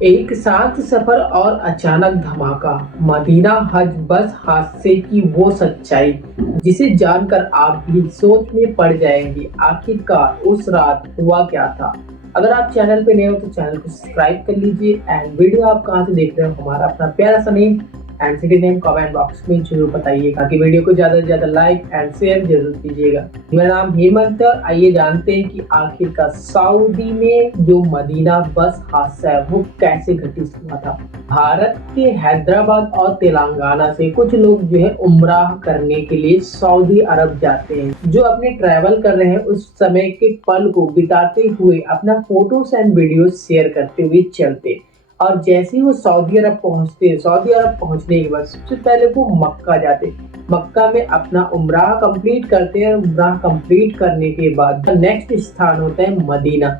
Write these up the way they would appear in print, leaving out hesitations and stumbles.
एक साथ सफर और अचानक धमाका। मदीना हज बस हादसे की वो सच्चाई जिसे जानकर आप भी सोच में पड़ जाएंगे। आखिरकार उस रात हुआ क्या था। अगर आप चैनल पे नए हो तो चैनल को सब्सक्राइब कर लीजिए। एंड वीडियो आप कहाँ से देख रहे हो, हमारा अपना प्यारा सा name and city name comment box में जरूर बताइएगा कि वीडियो को ज्यादा से ज्यादा लाइक एंड शेयर जरूर कीजिएगा। मेरा नाम हेमंत है। आइए जानते हैं कि आखिरकार सऊदी में जो मदीना बस हादसा है वो कैसे घटित हुआ था। भारत के हैदराबाद और तेलंगाना से कुछ लोग जो है उम्राह करने के लिए सऊदी अरब जाते हैं। जो अपने ट्रैवल कर रहे हैं उस समय के पल को बिताते हुए अपना फोटोज एंड वीडियो शेयर करते हुए चलते, और जैसे ही वो सऊदी अरब पहुंचते हैं, सऊदी अरब पहुंचने के बाद सबसे पहले वो मक्का जाते। मक्का में अपना उम्राह कंप्लीट करते हैं। उम्राह कंप्लीट करने के बाद नेक्स्ट स्थान होता है मदीना।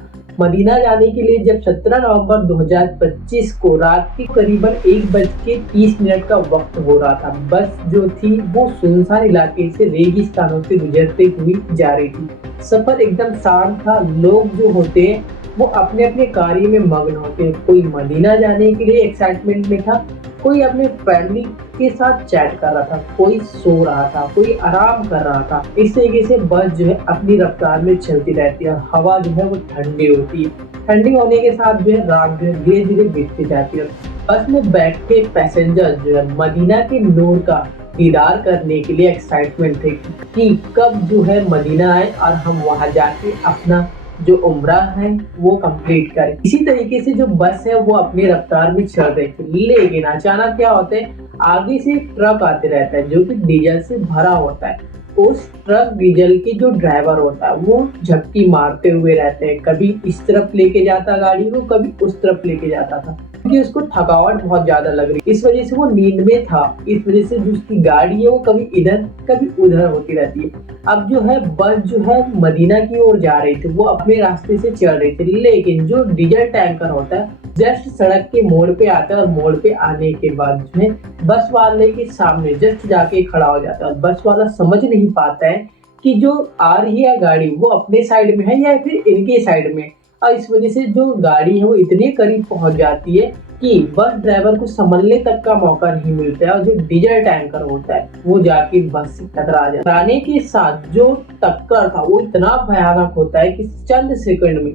मदीना जाने के लिए जब 17 नवंबर 2025 को रात के करीबन 1:30 का वक्त हो रहा था, बस जो थी वो सुनसान इलाके से रेगिस्तानों से गुजरते हुए जा रही थी। सफर एकदम शांत था। लोग जो होते हैं वो अपने अपने कार्य में मग्न होते हैं। कोई मदीना जाने के लिए एक्साइटमेंट में था, कोई अपने फैमिली के साथ चैट कर रहा था, कोई सो रहा था, कोई आराम कर रहा था। इस तरीके से बस जो है अपनी रफ्तार में चलती रहती है और हवा जो है वो ठंडी होती है। ठंडी होने के साथ जो है रात जो है धीरे धीरे बीतती जाती है। बस में बैठे पैसेंजर जो है मदीना के नूर का दीदार करने के लिए एक्साइटमेंट थे कि कब जो है मदीना आए और हम वहां जाके अपना जो उम्रा है वो कंप्लीट करें। इसी तरीके से जो बस है वो अपनी रफ्तार में चल रही थी, लेकिन अचानक क्या होता है, आगे से ट्रक आते रहता है जो कि डीजल से भरा होता है। उस ट्रक डीजल के जो ड्राइवर होता है वो झपकी मारते हुए रहते हैं। कभी इस तरफ लेके जाता गाड़ी को, कभी उस तरफ लेके जाता था, क्योंकि उसको थकावट बहुत ज्यादा लग रही। इस वजह से वो नींद में था। इस वजह से जो उसकी गाड़ी है वो कभी इधर कभी उधर होती रहती है। अब जो है बस जो है मदीना की ओर जा रही थी, वो अपने रास्ते से चल रही थी, लेकिन जो डीजल टैंकर होता है जस्ट सड़क के मोड़ पे आता है और मोड़ पे आने के बाद जो है बस वाले के सामने जस्ट जाके खड़ा हो जाता है। बस वाला समझ नहीं पाता है कि जो आ रही है गाड़ी वो अपने साइड में है या फिर इनके साइड में। और इस वजह से जो गाड़ी है वो इतने करीब पहुंच जाती है कि बस ड्राइवर को संभलने तक का मौका नहीं मिलता है, और जो डीजल टैंकर होता है वो जाके बस से टकरा जाता है। टकराने के साथ जो टक्कर था वो इतना भयानक होता है कि चंद सेकंड में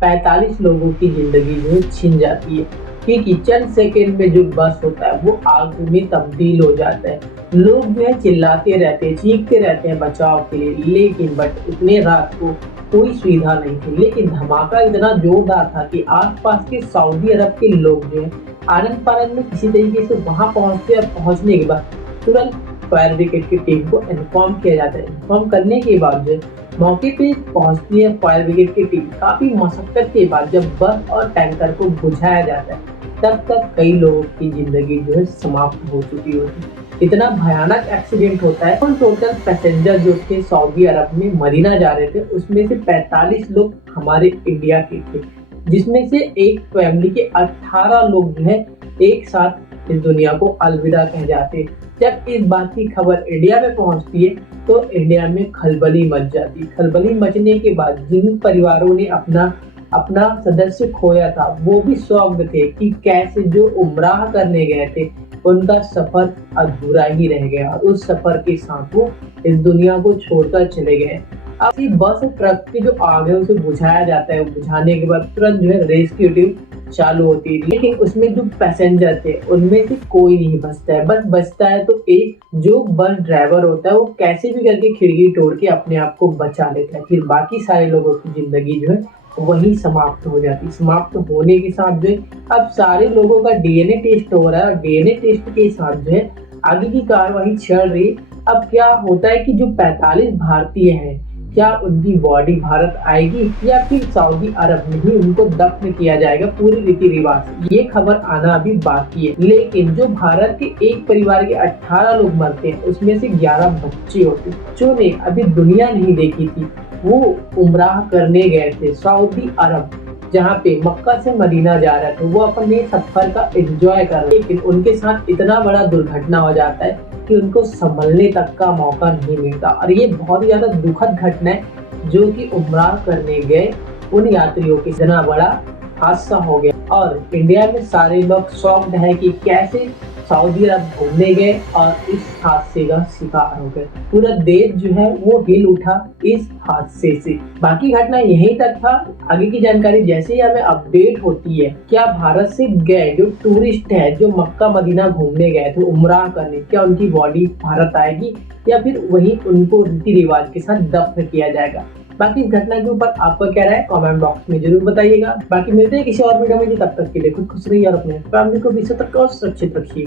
45 लोगों की जिंदगी जो है छिन जाती है, क्योंकि चंद सेकंड में जो बस होता है वो आग में तब्दील हो जाता है। लोग जो है चिल्लाते रहते हैं, चीखते रहते हैं बचाव के लिए, लेकिन बट उतने रात को कोई सुविधा नहीं थी। लेकिन धमाका इतना जोरदार था कि आसपास के सऊदी अरब के लोग जो है आनंद फानंद में किसी तरीके से वहां पहुंचते, और पहुंचने के बाद तुरंत फायर ब्रिगेड की टीम को इन्फॉर्म किया जाता है। इन्फॉर्म करने के बाद जो मौके पे पहुंचती है फायर ब्रिगेड की टीम। काफी मशक्कत के बाद जब बस और टैंकर को बुझाया जाता है तब तक कई लोगों की जिंदगी जो है समाप्त हो चुकी होती। इतना भयानक एक्सीडेंट होता है। कुल टोटल पैसेंजर जो थे सऊदी अरब में मदीना जा रहे थे उसमें से 45 लोग हमारे इंडिया के थे, जिसमें से एक फैमिली के 18 लोग जो है एक साथ इस दुनिया को अलविदा कह जाते हैं। जब इस बात की खबर इंडिया में पहुंचती है तो इंडिया में खलबली मच जाती है। खलबली मचने के बाद जिन परिवारों ने अपना अपना सदस्य खोया था वो भी शॉक्ड थे कि कैसे जो उम्राह करने गए थे उनका सफर अधूरा ही रह गया, और उस सफर के साथ वो इस दुनिया को छोड़कर चले गए। अब ये बस ट्रक की जो आग है उसे बुझाया जाता है। बुझाने के बाद तुरंत जो है रेस्क्यू टीम चालू होती है, लेकिन उसमें जो पैसेंजर थे उनमें से कोई नहीं बचता है। बस बचता है तो एक जो बस ड्राइवर होता है वो कैसे भी करके खिड़की तोड़ के अपने आप को बचा लेता है। फिर बाकी सारे लोगों की जिंदगी जो है वही समाप्त हो जाती। समाप्त होने के साथ जो है अब सारे लोगों का डीएनए टेस्ट हो रहा है, और डीएनए टेस्ट के साथ जो है आगे की कार्यवाही चल रही। अब क्या होता है कि जो 45 भारतीय हैं, क्या उनकी बॉडी भारत आएगी या फिर सऊदी अरब में ही उनको दफन किया जाएगा पूरी रीति रिवाज। ये खबर आना अभी बाकी है। लेकिन जो भारत के एक परिवार के 18 लोग मरते हैं उसमें से 11 बच्चे होते हैं जो ने अभी दुनिया नहीं देखी थी। वो उम्राह करने गए थे सऊदी अरब, जहाँ पे मक्का से मदीना जा रहे थे। वो अपने सफर का एंजॉय कर रहे, लेकिन उनके साथ इतना बड़ा दुर्घटना हो जाता है कि उनको संभलने तक का मौका नहीं मिलता। और ये बहुत ज्यादा दुखद घटना है जो कि उम्राह करने गए उन यात्रियों के इतना बड़ा हादसा हो गया और इंडिया में सारे लोग शॉक्ड है कि कैसे सऊदी अरब घूमने गए और इस हादसे का शिकार हो गए। पूरा देश जो है वो हिल उठा इस हादसे से। बाकी घटना यहीं तक था। आगे की जानकारी जैसे ही हमें अपडेट होती है, क्या भारत से गए जो टूरिस्ट है, जो मक्का मदीना घूमने गए थे उम्राह करने, क्या उनकी बॉडी भारत आएगी या फिर वहीं उनको रीति रिवाज के साथ दफन किया जाएगा? बाकी इस घटना के ऊपर आपका क्या राय है कमेंट बॉक्स में जरूर बताइएगा। बाकी मिलते हैं किसी और वीडियो में, तब तक के लिए खुद खुश रहिए और अपने फैमिली को भी सतर्क और सुरक्षित रखिए।